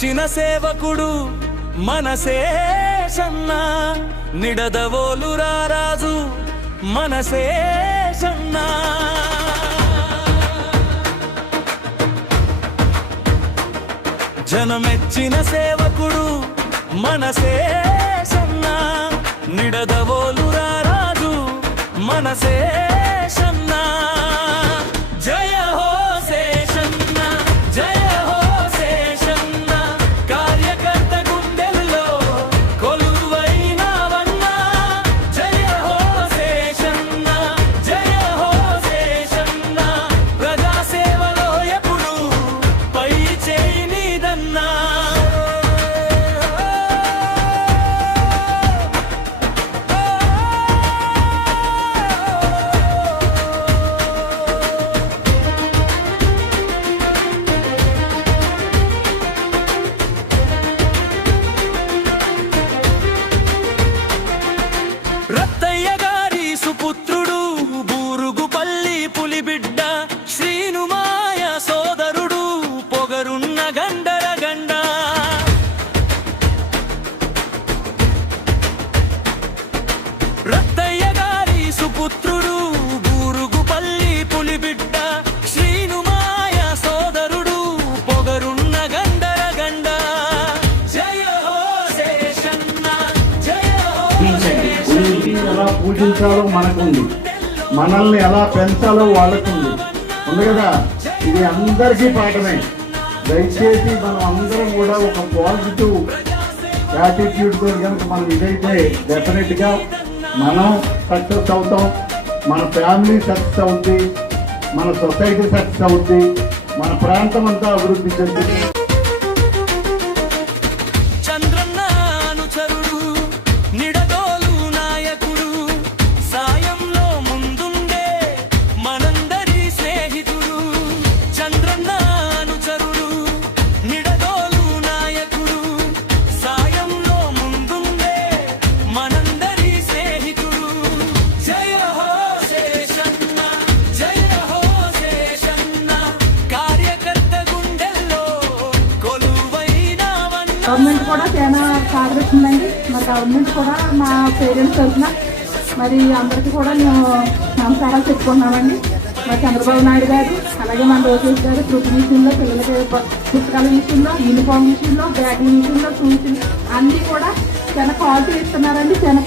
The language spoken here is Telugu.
మెచ్చిన సేవకుడు మన శేషన్న, నిడదవోలు రారాజు మన శేషన్న. జనమెచ్చిన సేవకుడు మన శేషన్న, నిడదవోలు రారాజు మన శేషన్న. జయ హో శేషన్న, జయ హో శేషన్న, కార్యకర్త గుండెల్లో కొలువైనవన్నా. జయ హో శేషన్న, జయ హో శేషన్న, ప్రజాసేవలో ఎప్పుడు పై చేయి నీదన్నా. రత్తయ్య గారి సుపుత్రుడు, బూరుగుపల్లి పులిబిడ్డ, శ్రీనుమాయ సోదరుడు, పొగరున్న గండరగండ. రత్తయ్య గారి సుపుత్రుడు, బూరుగుపల్లి పులిబిడ్డ, శ్రీనుమాయ సోదరుడు, పొగరున్న గండరగండ. జయ హో శేషన్న, జయ హో ఎలా పూజించాలో మనకుంది, మనల్ని ఎలా పెంచాలో వాళ్ళకుంది ఉంది కదా. ఇది అందరికీ పాఠమే. దయచేసి మనం అందరం కూడా ఒక పాజిటివ్ యాటిట్యూడ్తో కనుక మనం ఇదైతే డెఫినెట్గా మనం సక్సెస్ అవుతాం, మన ఫ్యామిలీ సక్సెస్ అవుద్ది, మన సొసైటీ సక్సెస్ అవుద్ది, మన ప్రాంతం అంతా అభివృద్ధి చెందుతుంది. చంద్రన్న అనుచరుడు, నిడదోలు నాయకుడు, సాయంలో ముందుండే మనందరి స్నేహితుడు. చంద్రన్న అనుచరుడు, నిడదోలు నాయకుడు, సాయంలో ముందుండే మనందరి స్నేహితుడు. జయ హో శేషన్న, జయ హో శేషన్న, కార్యకర్త గుండెల్లో కొలువైనవన్నా. గవర్నమెంట్ కూడా చాలా సహకరిస్తుందండి. మా గవర్నమెంట్ కూడా మా పేరెంట్స్ తరఫున మరి అందరికీ కూడా మేము నమస్కారాలు చెప్పుకుంటున్నామండి. మా చంద్రబాబు నాయుడు గారు, అలాగే మన లోకేష్ గారు ప్రతి విషయంలో, పిల్లలకి పుస్తకాల విషయంలో, యూనిఫామ్ విషయంలో, బ్యాగుల విషయంలో, షూస్ అన్నీ కూడా చాలా క్వాలిటీ ఇస్తున్నారండి. చాలా